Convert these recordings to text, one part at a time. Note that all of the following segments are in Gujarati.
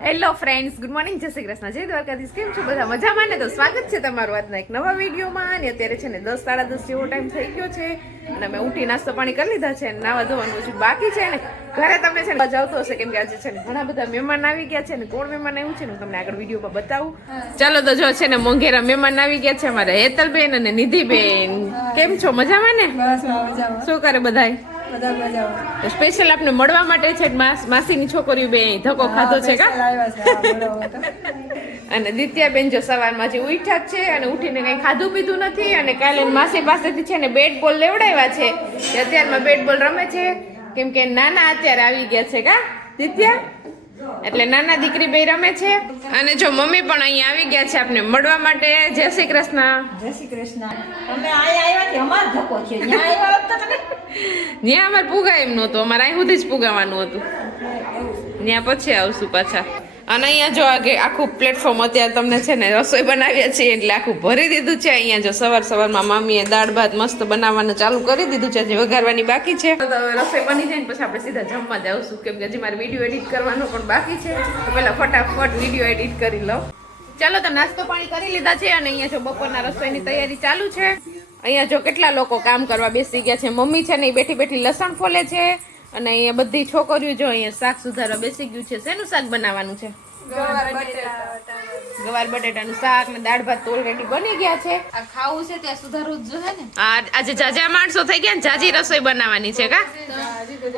હેલો ફ્રેન્ડ્સ, ગુડ મોર્નિંગ, જય શ્રી કૃષ્ણ, જય દ્વારકાધીશ. કેમ છો બધા? મજામાં ને? તો સ્વાગત છે તમારું આજના એક નવા વિડીયોમાં. અને અત્યારે છે ને 10 સાડા 10 જેવો ટાઈમ થઈ ગયો છે અને અમે ઉઠી નાસ્તો પાણી કરી લીધા છે અને નાવા ધોવાનું છે બાકી છે ને. ઘરે તમને છે ને મજા આવતો હશે કેમ કે આજે છે ને ઘણા બધા મહેમાન આવી ગયા છે ને કોણ મહેમાન આવ્યું છે ને હું તમને આગળ વિડીયોમાં બતાવું. ચાલો તો જો છે ને મોંઘેરા મહેમાન આવી ગયા છે અમારા હેતલબેન અને નિધિબેન. કેમ છો? મજામાં ને? શું કરે બધાય? સ્પેશિયલ આપને મળવા માટે છે માસીની છોકરીઓ બે ધક્કો ખાધો છે કા. અને દિત્યાબેન જો સવારમાં જે ઉઠ્યા છે અને ઉઠીને કઈ ખાધું પીધું નથી અને કાલે માસી પાસેથી છે ને બેટ બોલ લેવડાવ્યા છે કે અત્યારમાં બેટ બોલ રમે છે કેમ કે નાના અત્યારે આવી ગયા છે કા દિત્યા, એટલે નાના દીકરી બે રમે છે. અને જો મમ્મી પણ અહીંયા આવી ગયા છે આપને મળવા માટે. જય શ્રી કૃષ્ણ. જય શ્રી કૃષ્ણ. અમે અહીંયા આવ્યા કે અમાર ધક્કો છે ત્યાં આવ્યા હતા તમે? ત્યાં અમારે પુગા એમ નહોતું, અમારે અહીં સુધી જ પુગાવાનું હતું, ત્યાં પછી આવશું પાછા. અને અહીંયા જો આખું પ્લેટફોર્મ અત્યારે તમને છે ને રસોઈ બનાવીએ છીએ એટલે આખું ભરી દીધું છે. અહીંયા જો સવારમાં મામીએ દાળ ભાત મસ્ત બનાવવાનું ચાલુ કરી દીધું છે, હજી વઘારવાની બાકી છે. તો રસોઈ બની જાય ને પછી આપણે સીધા જમવા જ આવશું કેમ કે હજી મારે વિડીયો એડિટ કરવાનો પણ બાકી છે. તો પહેલા ફટાફટ વિડીયો એડિટ કરી લઉં. ચાલો તો નાસ્તો પાણી કરી લીધા છે અને અહીંયા જો બપોરના રસોઈની તૈયારી ચાલુ છે. અહીંયા જો કેટલા લોકો કામ કરવા બેસી ગયા છે. મમ્મી છે ને એ બેઠી બેઠી લસણ ફોલે છે અને અહીંયા બધી છોકરીઓ જો અહીંયા શાક સુધારવા બેસી ગયું છે. શેનું શાક બનાવવાનું છે? ગવાર બટેટાનું શાક ને દાળ ભાત તો ઓલરેડી બની ગયા છે. આ ખાવું છે ત્યાં સુધારવું જ જોઈએ ને. આજે જાજા માણસો થઈ ગયા ને જાજી રસોઈ બનાવવાની છે કા,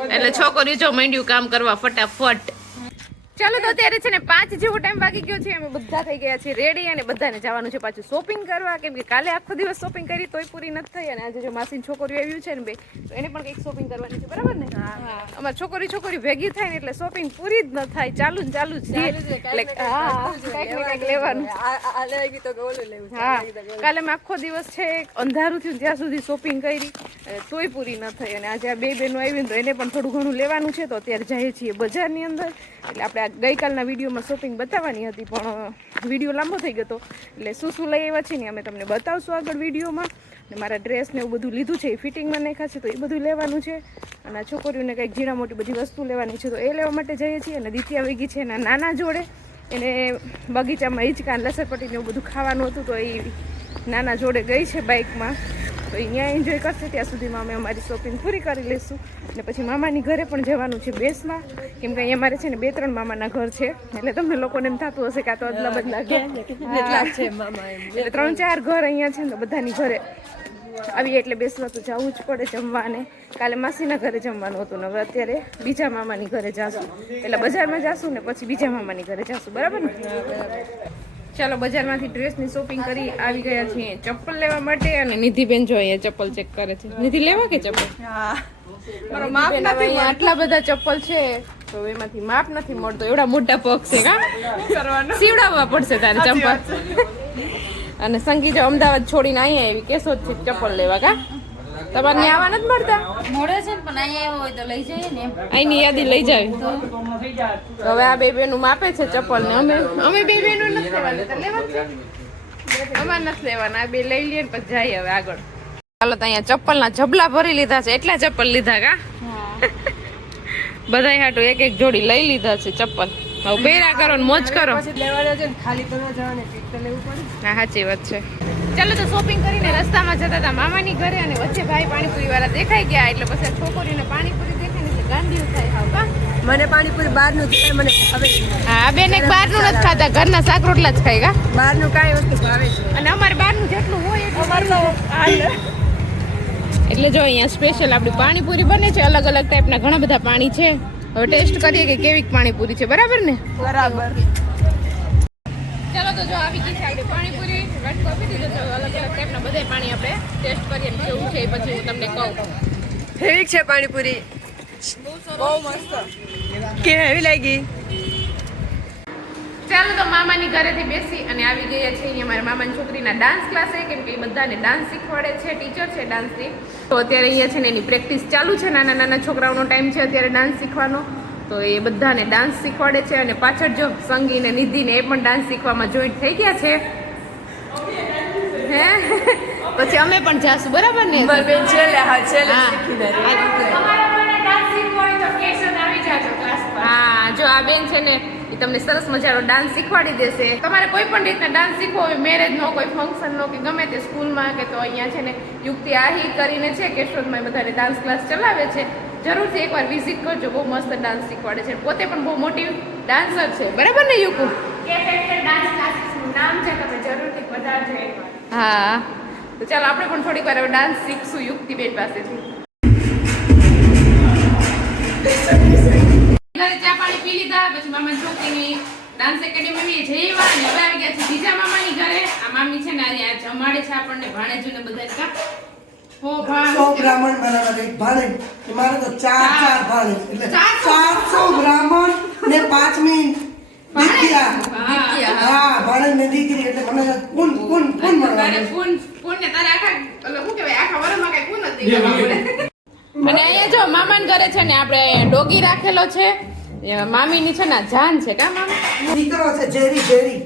એટલે છોકરીઓ જો માંડ્યું કામ કરવા ફટાફટ. ચાલો તો અત્યારે છે ને 5 જેવો ટાઈમ વાગી ગયો છે. અમે બધા થઈ ગયા છીએ રેડી અને બધાને જવાનું છે પાછું શોપિંગ કરવા કેમ કે કાલે આખો દિવસ શોપિંગ કરી તોય પૂરી નથી થઈ અને આજે જો માસીની છોકરીઓ આવ્યું છે ને બે તો એને પણ કંઈક શોપિંગ કરવાની છે, બરાબર ને? અમારે છોકરી ભેગી થાય ને એટલે શોપિંગ પૂરી જ ન થાય, ચાલુ જ છે. એટલે હા કંઈક ને કંઈક લેવાનું. હા કાલે અમે આખો દિવસ છે અંધારું થયું ત્યાં સુધી શોપિંગ કરી તોય પૂરી ન થઈ અને આજે આ બે બહેનો આવી તો એને પણ થોડું ઘણું લેવાનું છે. તો અત્યારે જઈએ છીએ બજારની અંદર. એટલે આપણે ગઈકાલના વિડીયોમાં શોપિંગ બતાવવાની હતી પણ વિડીયો લાંબો થઈ ગયો હતો એટલે શું લઈ આવ્યા છે ને અમે તમને બતાવશું આગળ વિડીયોમાં. ને મારા ડ્રેસ ને એવું બધું લીધું છે એ ફિટિંગમાં નાખ્યા છે તો એ બધું લેવાનું છે. અને આ છોકરીઓને કંઈક ઝીણા મોટી બધી વસ્તુ લેવાની છે તો એ લેવા માટે જઈએ છીએ. અને દિત્યા વગી છે એના નાના જોડે એને બગીચામાં હિંચકા લસરપટ્ટીને એવું બધું ખાવાનું હતું તો એ નાના જોડે ગઈ છે બાઇકમાં. તો અહીંયા એન્જોય કરશે ત્યાં સુધીમાં અમે અમારી શોપિંગ પૂરી કરી લઈશું. અને પછી મામાની ઘરે પણ જવાનું છે બેસમાં કેમ કે અહીંયા અમારે છે ને 2-3 મામાના ઘર છે એટલે તમને લોકોને એમ થતું હશે કે આ તો અદલા બદલા ઘર છે મામા, એટલે 3-4 ઘર અહીંયા છે ને બધાની ઘરે આવીએ એટલે બેસવા તો જવું જ પડે જમવા. અને કાલે માસીના ઘરે જમવાનું હતું ને હવે અત્યારે બીજા મામાની ઘરે જાશું એટલે બજારમાં જાશું ને પછી બીજા મામાની ઘરે જાશું, બરાબર ને? ચાલો બજારમાંથી ડ્રેસની શોપિંગ કરી આવી ગયા છીએ ચપ્પલ લેવા માટે. અને નિધિબેન જો અહીંયા ચપ્પલ ચેક કરે છે. નિધિ લેવા કે ચપ્પલ? આટલા બધા ચપ્પલ છે તો એમાંથી માપ નથી મળતો, એવડા મોટા પગ છે કા, સીવડાવવા પડશે તારે ચપ્પલ. અને સંગી જો અમદાવાદ છોડીને અહીંયા આવી કેશોદ થી ચપ્પલ લેવા કા, તમારે ત્યાં આવવા નથી મળતા? મોડે છે ને પણ અહીંયા હોય તો લઈ જઈએ ને. અહીંની યાદી લઈ જાય. હવે આ બે બેનું માપે છે ચપ્પલ ને અમે બે બેનું નથી લેવાના, અમારે નથી લેવાના. આ બે લઈ લઈએ ને પછી જઈએ હવે આગળ. ચાલો તો અહીંયા ચપ્પલના જબલા ભરી લીધા છે. એટલા ચપ્પલ લીધા કા બધા હાટું એક જોડી લઈ લીધા છે ચપ્પલ. હવે પહેરા કરો ને મોજ કરો. હા સાચી વાત છે. ચાલો તો શોપિંગ કરીને રસ્તામાં જતા હતા મામાની ઘરે અને વચ્ચે ભાઈ પાણીપુરી વાળા દેખાઈ ગયા એટલે પછી છોકરીને પાણીપુરી દેખાય ને ગાંડી થાય. હા મને પાણીપુરી બહારનું જ મને હવે. હા બેન એક બહારનું નથી ખાતા, ઘરના શાક રોટલા જ ખાય કા. બહારનું કાંઈ વસ્તુ ભાવે છે અને અમારે બહારનું જેટલું હોય એટલું એટલે જો અહીંયા સ્પેશિયલ આપણી પાણીપુરી બને છે. અલગ અલગ ટાઈપના ઘણા બધા પાણી છે. હવે ટેસ્ટ કરીએ કે કેવી પાણીપુરી છે, બરાબર ને? બરાબર. ચાલો તો જો આવી ગઈ છે આપણી પાણીપુરી. વાટકો આપી દીધો છે. અલગ અલગ ટાઈપના બધા પાણી આપણે ટેસ્ટ કરીએ કેવું છે પછી હું તમને કહું. હેવી છે પાણીપુરી, બહુ મસ્ત. કે હેવી લાગી. ચાલો તો મામાની ઘરેથી બેસી અને આવી ગયા છે અહીંયા મારા મામાની છોકરીના ડાન્સ ક્લાસે કેમ કે એ બધાને ડાન્સ શીખવાડે છે, ટીચર છે ડાન્સની. તો અત્યારે અહીંયા છે ને એની પ્રેક્ટિસ ચાલુ છે. નાના નાના છોકરાઓનો ટાઈમ છે અત્યારે ડાન્સ શીખવાનો. તો એ બધાને ડાન્સ શીખવાડે છે અને પાછળ જો સંગી ને નિધિ ને એ પણ ડાન્સ શીખવામાં જોઈન્ટ થઈ ગયા છે. હે પછી અમે પણ જાશું, બરાબર ને? હા જો આ બેન છે ને એ તમને સરસ મજાનો ડાન્સ શીખવાડી દેશે. તમારે કોઈ પણ રીતના ડાન્સ શીખવો હોય, મેરેજનો, કોઈ ફંક્શનનો કે ગમે તે સ્કૂલમાં કે તો અહીંયા છે ને યુક્તિ આહી કરીને છે કેશોદમાં બધાને ડાન્સ ક્લાસ ચલાવે છે. જરૂરથી એકવાર વિઝિટ કરજો. બહુ મસ્ત ડાન્સ શીખવાડે છે. પોતે પણ બહુ મોટી ડાન્સર છે. બરાબર ને યુકુ? ડાન્સ ક્લાસીસનું નામ છે, તમે જરૂરથી પધારજો એકવાર. હા, તો ચાલો આપણે પણ થોડીક વાર ડાન્સ શીખશું યુક્તિબેન પાસેથી. ઘરે ચા પાણી પી લીધા પછી મામા છોકરીની ડાન્સ એકેડેમી જઈવા ને હવે આવી ગયા છે બીજા મામાની ઘરે. આ મામી છે ને આજે આ જમાડે છે આપણને ભાણેજોને બધાને. કા હો ભાણ 100 બ્રાહ્મણ બરાબર એક ભાણે મારે તો ચાર ભાણે એટલે 400 બ્રાહ્મણ ને 5મી દીકરા. હા ભાણે ને દીકરી એટલે મને પૂન મળવાનું. પૂન ને તારે આખા એટલે શું કહેવાય આખા વરમાં કઈ પૂન નથી આપણે. અને અહીંયા જો મામાના ઘરે છે ને આપણે ડોગી રાખેલો છે. મામીની છે ને જાન છે. કા મામા દીકરો છે જેરી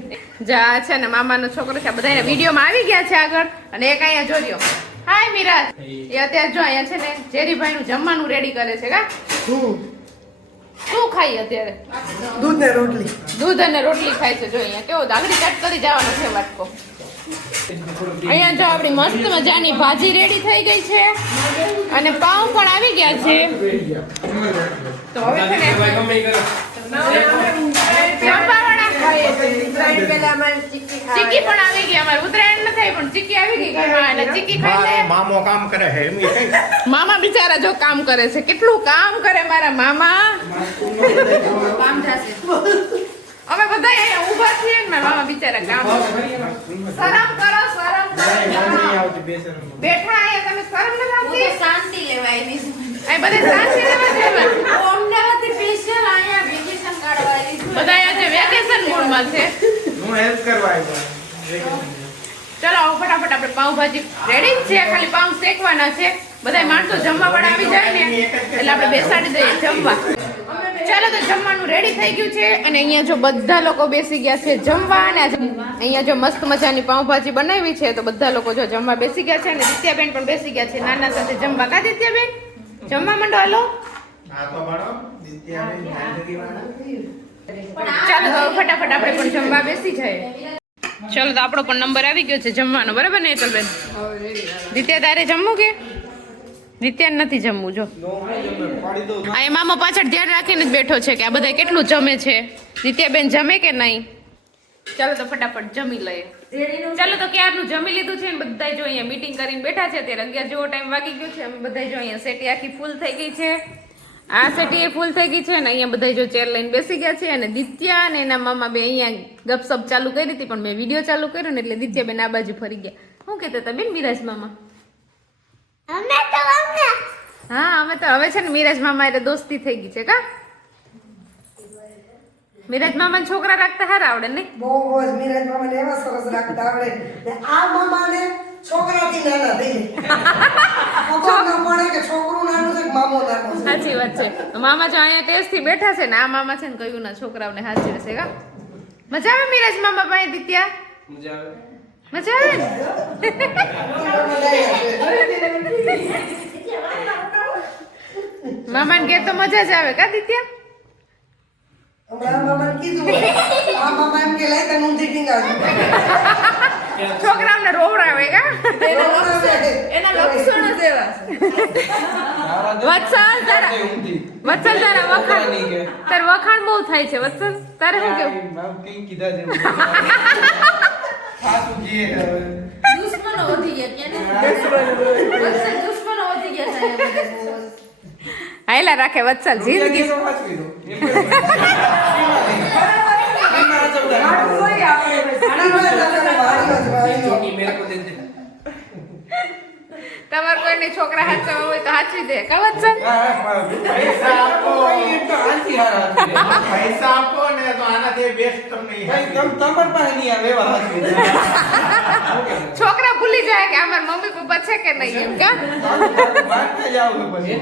જા છે ને મામાનો છોકરો છે. બધાને વિડીયોમાં આવી ગયા છે આગળ. અને એક અહીંયા જોજો. હાય મિરાજ. એ અત્યારે જો અહીંયા છે ને જેરીભાઈ નું જમવાનું રેડી કરે છે. કા શું ખાઈ અત્યારે? દૂધ અને રોટલી ખાય છે. જો અહીંયા કેવો દાગડી ચાટ કરી જવાનો છે વાટકો. અહીંયા જો આપણી મસ્ત મજાની ભાજી રેડી થઈ ગઈ છે અને પાઉં પણ આવી ગયા છે. તો હવે છે ને ચીકી પણ આવી ગઈ. અમારે ઉત્તરાયણ ન થઈ પણ ચીકી આવી ગઈ ઘરમાં. અને ચીકી ખાઈ લે. મામો કામ કરે છે એમ કઈ. મામા બિચારા જો કામ કરે છે. કેટલું કામ કરે મારા મામા. કામ થશે. અમે બધા અહીંયા ઊભા છીએ ને મારા મામા બિચારા કામ. શરમ કરો. બેઠા અહીંયા તમે શરમ ન આવતી? શાંતિ લેવાય ની. આ બધે શાંતિ લેવા જેવા. અમદાવાદથી સ્પેશિયલ અહીંયા વેકેશન કાઢવા આવી. બધા આજે વેકેશન મૂડમાં છે. હું હેલ્પ કરવા આવ્યો. ચલો ફટાફટ આપણે પાવભાજી રેડી જ છે. ખાલી પાવ શેકવાના છે. બધા માણસો જમવા વાળા આવી જાય ને એટલે આપણે બેસાડી દઈએ જમવા. ચાલો તો જમવાનું રેડી થઈ ગયું છે અને અહીંયા જો બધા લોકો બેસી ગયા છે જમવા. અને અહીંયા જો મસ્ત મજાની પાવભાજી બનાવી છે તો બધા લોકો જો જમવા બેસી ગયા છે. અને દિત્યાબેન પણ બેસી ગયા છે નાના સાથે જમવા. કા દિત્યાબેન જમવા માંડો. હાલો ચાલો તો ફટાફટ આપણે પણ જમવા બેસી જાય. ચાલો તો આપણો પણ નંબર આવી ગયો છે જમવાનો. બરાબર ને હેતલબેન? દિત્યા તારે જમવું કે? દિત્યા નથી જમવું. જો આ મામા પાછળ ધ્યાન રાખીને જ બેઠો છે કે આ બધા કેટલું જમે છે. દિત્યાબેન જમે કે નહીં? ચાલો તો ફટાફટ જમી લઈએ. ચાલો તો ક્યારનું જમી લીધું છે ને બધા જો અહીંયા મીટિંગ કરીને બેઠા છે. અત્યારે 11 જેવો ટાઈમ વાગી ગયો છે. અમે બધા જો અહીંયા સેટી આખી ફૂલ થઈ ગઈ છે. આ સેટી એ ફૂલ થઈ ગઈ છે ને અહીંયા બધા જો ચેર લઈને બેસી ગયા છે. અને દિત્યા અને એના મામા બે અહીંયા ગપસપ ચાલુ કરી હતી પણ મેં વિડીયો ચાલુ કર્યો ને એટલે દિત્યાબેન આ બાજુ ફરી ગયા. શું કહેતા હતા બેન મિરાજ મામા? હા અમે તો હવે છે ને મિરાજ મામા એટલે દોસ્તી થઈ ગઈ છે. કા મિરાજ મામા છોકરા રાખતા હારા આવડે નહીં? બહુ જ મિરાજ મામાને એવા સરસ રાખતા આવડે ને આ મામાને છોકરાથી નાના થઈ ખબર ન પડે કે છોકરું નાનું છે કે મામો નાનો છે. સાચી વાત છે. તો મામા જો અહીંયા ટેસ્ટથી બેઠા છે ને આ મામા છે ને કયું ના છોકરાઓને હાજર છે. કા મજા આવે મિરાજ મામા પાસે? દિત્યા મજા આવે ને? મામાને ઘેર તો મજા જ આવે. કા દિત્યા? હમણાં મામાને કીધું આ મામા એમ કે લાય તને ઊંધી ટીંગાડું. છોકરાઓને રોવડાવે. કા એના લક્ષણો જ એવા છે. વત્સલ તારા વખાણ તાર વખાણ બહુ થાય છે. વત્સલ તારે શું કેવું? દુશ્મનો વધી ગયા છે. હાયલા રાખે વત્સલ જિંદગી. તમારે કોઈને છોકરા હાચવા હોય તો હાચવી દે. કા વત્સલ? પૈસા આપો ને તો આનાથી બેસ્ટ તમને તમાર પાસે નહીં આવે એવા હાથી. છોકરા ભૂલી જાય કે અમાર મમ્મી પપ્પા છે કે નહીં એમ. કા વાંચતા જાવ પછી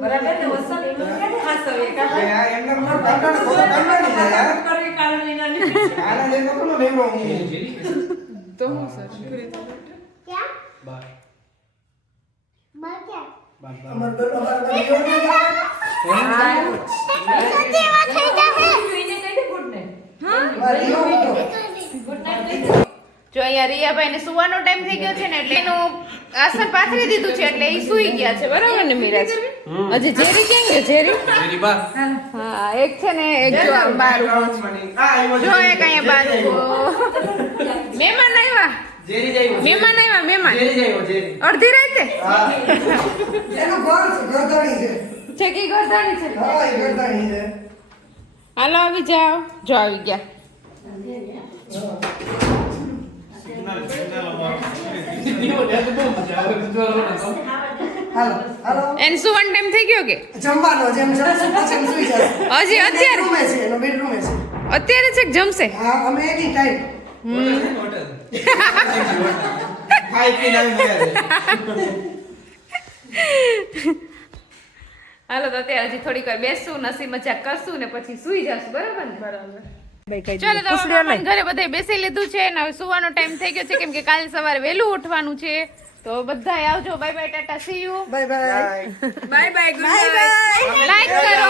બરાબર ને વસલ એમ કે હાસવે કા એમને મોર કાકાને ફોટો કાઢવાની છે યાર. કરી કાઢવાની નાની આના લેતો કોનો લેવડો હું તો હું સર અમાર દોડો અમાર વિડિયો જો અહીંયા રિયાભાઈ ને સુવાનો ટાઈમ થઈ ગયો છે ને એટલે એનું આસન પાથરી દીધું છે એટલે એ સુઈ ગયા છે બરાબર ને મિરાજ હજી જેરી કેમ ગયો જેરી હા એક છે ને એક જો આમ બાર ઉભો છે. જો એક અહીંયા બાર ઉભો મહેમાન આવ્યા મહેમાન અડધી રાતે એનું ઘર છે, ગરદણી છે. છે કે ગરદાણી છે હા, એ ગરદણી છે. હાલો આવી જાઓ જો આવી ગયા હાલો, હાલો. એને સુવાનો ટાઈમ થઈ ગયો કે જમવાનો જેમ જમશું પછી એમ સુઈ જશે. હજી અત્યારે બેડરૂમે છે, એનો બેડરૂમે છે. અત્યારે છે કે જમશે હા, અમે એની ટાઈમ. ખાઈ પીને આવી ગયા છે. હાલો તો અત્યારે હજી થોડીક વાર બેસશું નસી મજાક કરશું ને પછી સુઈ જશું બરાબર ને ચાલો તો હવે મામાના ઘરે બધાય બેસી લીધું છે ને હવે સુવાનો ટાઈમ થઈ ગયો છે કેમ કે કાલે સવારે વહેલું ઉઠવાનું છે તો બધાય આવજો bye bye Tata C you bye bye. Bye bye good bye. Like કરો